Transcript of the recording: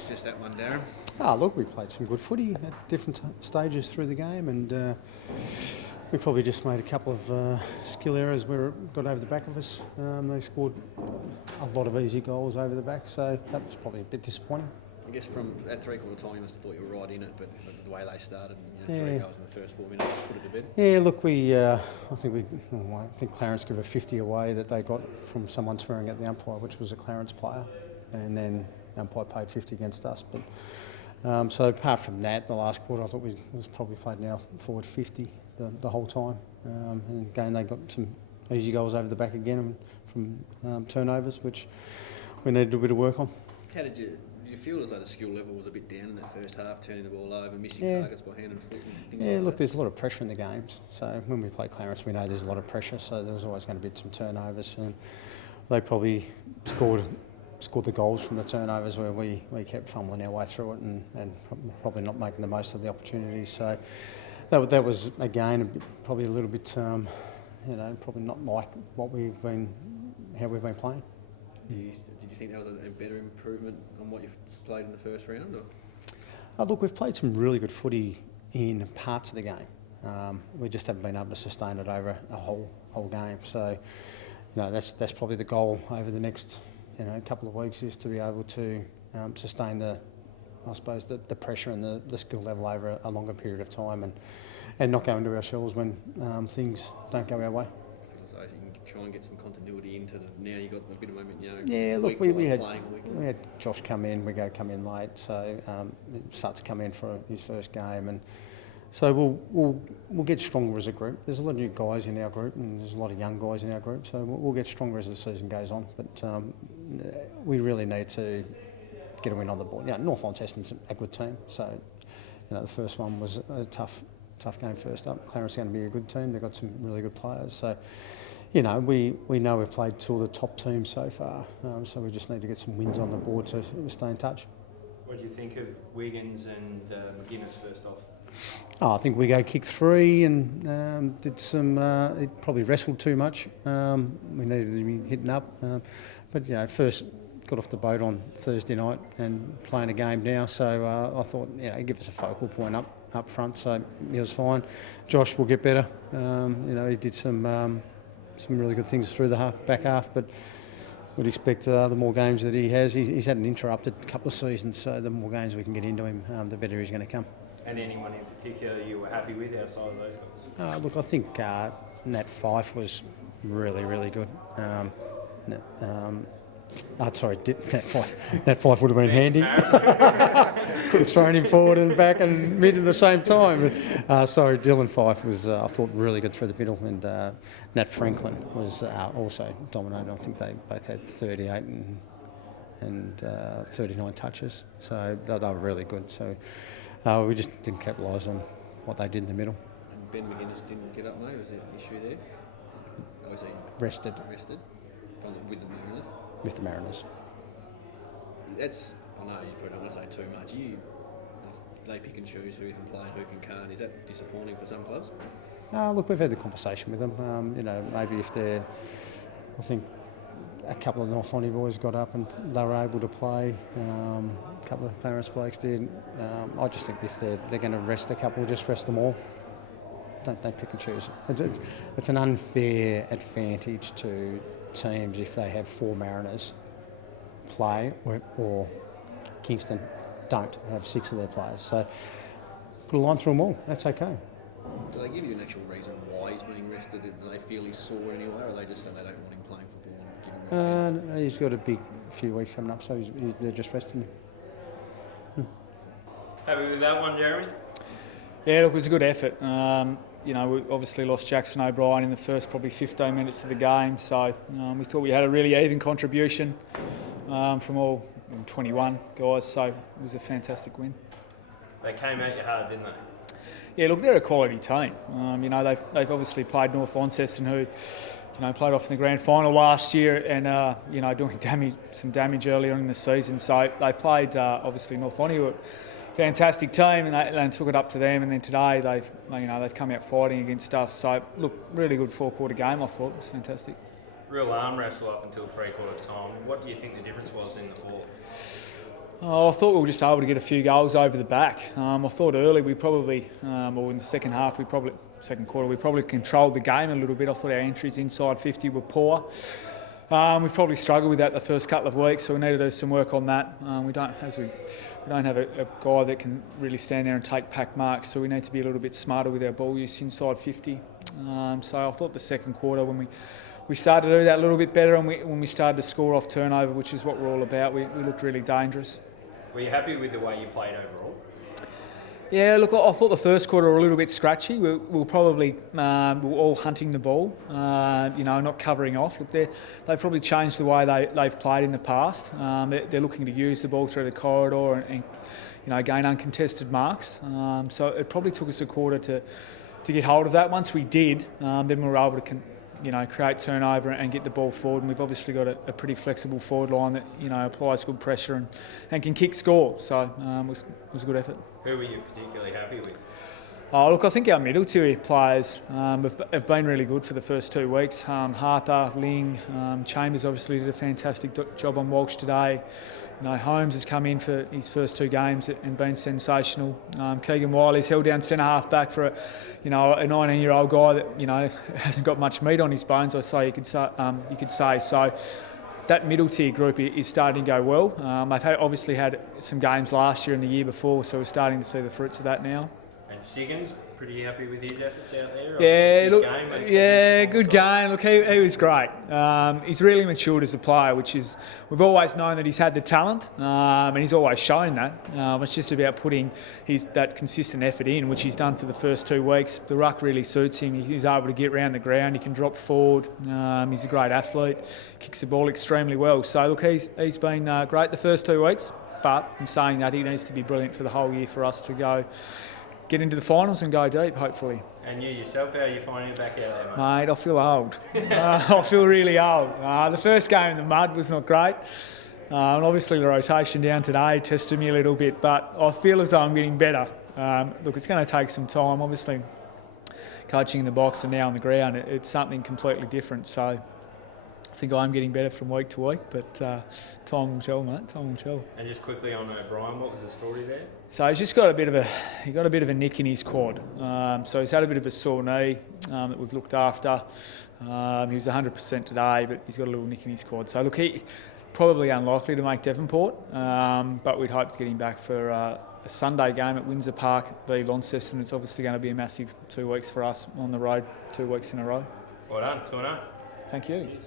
assess that one, Darren? Look, we played some good footy at different stages through the game, and we probably just made a couple of skill errors where it got over the back of us. They scored a lot of easy goals over the back, so that was probably a bit disappointing. I guess from that three-quarter time, you must have thought you were right in it, but the way they started, 3 goals in the first 4 minutes, put it to bed. Yeah, look, I think Clarence gave a 50 away that they got from someone swearing at the umpire, which was a Clarence player, and then the umpire paid 50 against us. But so apart from that, the last quarter I thought we was probably played now forward 50 the whole time. And again, they got some easy goals over the back again from turnovers, which we need to do a bit of work on. How did you feel as though the skill level was a bit down in that first half, turning the ball over, missing targets by hand and foot and things like that? Look, there's a lot of pressure in the games. So when we play Clarence, we know there's a lot of pressure, so there was always going to be some turnovers. And they probably scored the goals from the turnovers where we kept fumbling our way through it and probably not making the most of the opportunities. So that was, again, probably a little bit, probably not like how we've been playing. Did you think that was a better improvement on what you've played in the first round? Or? Look, we've played some really good footy in parts of the game. We just haven't been able to sustain it over a whole game. So, that's probably the goal over the next couple of weeks, is to be able to sustain the pressure and the skill level over a longer period of time and not go into our shells when things don't go our way. So you can try and get some continuity into now you've got a bit of moment, Yeah, look, we had Josh come in late, so Suts come in for his first game, and so we'll get stronger as a group. There's a lot of new guys in our group, and there's a lot of young guys in our group, so we'll get stronger as the season goes on. But we really need to get a win on the board. North Launceston's a good team, so the first one was a tough game first up. Clarence is going to be a good team. They've got some really good players, so we know we've played two of the top teams so far, so we just need to get some wins on the board to stay in touch. What do you think of Wiggins and McGuinness first off? I think Wiggo kicked 3 and did some. It probably wrestled too much. We needed to be hitting up, but first got off the boat on Thursday night and playing a game now. So I thought he'd give us a focal point up front. So he was fine. Josh will get better. He did some really good things through the back half, but we'd expect the more games that he has. He's had an interrupted couple of seasons, so the more games we can get into him, the better he's going to come. And anyone in particular you were happy with outside of those guys? Look, I think Nat Fyfe was really, really good. Nat Fyfe would have been handy. Could have thrown him forward and back and mid at the same time. Dylan Fyfe was, I thought, really good through the middle, and Nat Franklin was also dominated. I think they both had 38 and 39 touches, so they were really good. So we just didn't capitalise on what they did in the middle. And Ben McGuinness didn't get up, mate. Was there an issue there? Or was he rested with the Mariners? With the Mariners. I know you probably don't want to say too much. They pick and choose who can play and who can't. Is that disappointing for some clubs? Look, we've had the conversation with them. Maybe if they're, I think a couple of North Lonnie boys got up and they were able to play. A couple of Clarence blokes did. I just think if they're going to rest a couple, just rest them all. Don't pick and choose. It's an unfair advantage to teams if they have 4 Mariners play or Kingston don't have 6 of their players. So put a line through them all. That's okay. Do they give you an actual reason why he's being rested? Do they feel he's sore anyway, or they just say they don't want him playing football and give him he's got a big few weeks coming up, so they're just resting him. Happy with that one, Jeremy? Yeah, look, it was a good effort. We obviously lost Jackson O'Brien in the first probably 15 minutes of the game, so we thought we had a really even contribution from all 21 guys, so it was a fantastic win. They came at you hard, didn't they? Yeah, look, they're a quality team. They've obviously played North Launceston, who played off in the grand final last year, and doing some damage earlier in the season. So they played obviously North Lonnie, who were a fantastic team, and they took it up to them. And then today they've come out fighting against us. So look, really good 4-quarter game. I thought it was fantastic. Real arm wrestle up until 3/4 time. What do you think the difference was in the fourth? Oh, I thought we were just able to get a few goals over the back. I thought early we probably, or in the second quarter, we probably controlled the game a little bit. I thought our entries inside 50 were poor. We probably struggled with that the first couple of weeks, so we need to do some work on that. We don't have a guy that can really stand there and take pack marks, so we need to be a little bit smarter with our ball use inside 50. So I thought the second quarter, when we started to do that a little bit better, and when we started to score off turnover, which is what we're all about, we looked really dangerous. Were you happy with the way you played overall? Yeah, look, I thought the first quarter were a little bit scratchy. We were probably we were all hunting the ball, not covering off. Look, they've probably changed the way they've played in the past. They're looking to use the ball through the corridor and gain uncontested marks. So it probably took us a quarter to get hold of that. Once we did, then we were able to create turnover and get the ball forward. And we've obviously got a pretty flexible forward line that applies good pressure and can kick score. So it was a good effort. Who were you particularly happy with? Oh, look, I think our middle tier players have been really good for the first 2 weeks. Harper, Ling, Chambers obviously did a fantastic job on Walsh today. Holmes has come in for his first 2 games and been sensational. Keegan Wiley's held down centre half back for a 19-year-old guy that hasn't got much meat on his bones. You could say. So that middle tier group is starting to go well. They've obviously had some games last year and the year before, so we're starting to see the fruits of that now. And Siggins, pretty happy with his efforts out there? Good game. Look, he was great. He's really matured as a player, we've always known that he's had the talent, and he's always shown that. It's just about putting that consistent effort in, which he's done for the first 2 weeks. The ruck really suits him. He's able to get around the ground. He can drop forward. He's a great athlete. Kicks the ball extremely well. So look, he's been great the first 2 weeks. But in saying that, he needs to be brilliant for the whole year for us to get into the finals and go deep, hopefully. And you yourself, how are you finding it back out there, mate? Mate, I feel old. I feel really old. The first game in the mud was not great. And obviously the rotation down today tested me a little bit, but I feel as though I'm getting better. Look, it's going to take some time. Obviously, coaching in the box and now on the ground, it's something completely different. So I think I'm getting better from week to week, but time will tell, mate. Time will tell. And just quickly on O'Brien, what was the story there? So he's just got a bit of a nick in his quad. So he's had a bit of a sore knee that we've looked after. He was 100% today, but he's got a little nick in his quad. So look, he probably unlikely to make Devonport, but we'd hope to get him back for a Sunday game at Windsor Park v Launceston. It's obviously going to be a massive 2 weeks for us on the road, 2 weeks in a row. Well done, 2-0. Thank you. Cheers.